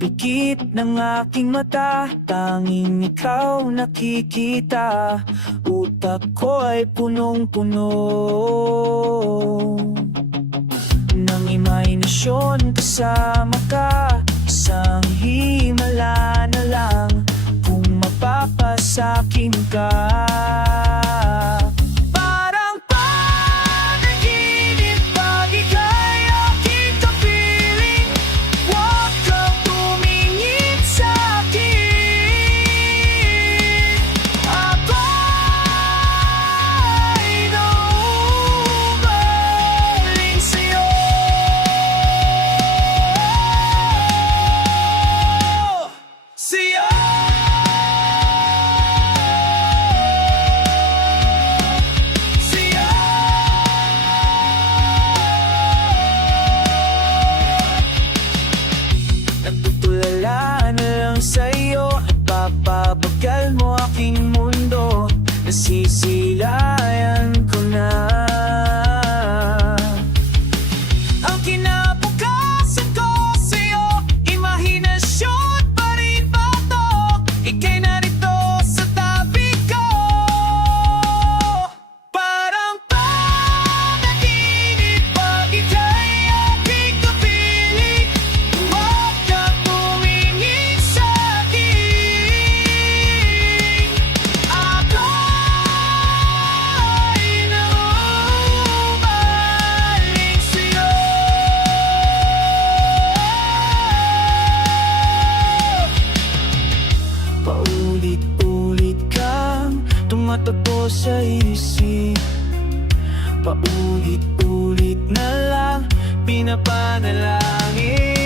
Pikit ng aking mata, tanging ikaw nakikita. Utak ko ay punong-puno ng imahinasyon. Kasama ka, isang himala na lang. Kung mapapasakin ka, parang panaginip pag ika'y aking kapiling. Huwag kang tumingin sa'kin, ako'y nauumaling sa'yo. Sa'yo. Nagtutulala na lang sa'yo at papabagal mo aking mundo. Nasisilayan ko na ang kinabukasan ko sa'yo. Imahinasyon pa rin ba to? Ika'y narito sa tabi ko, parang panaginip pag ika'y aking kapiling. Huwag kang tumingin sa'kin, ako'y nauumaling sa'yo. Paulit-ulit kang tumatakbo sa isip. Paulit-ulit na lang pinapanalangin.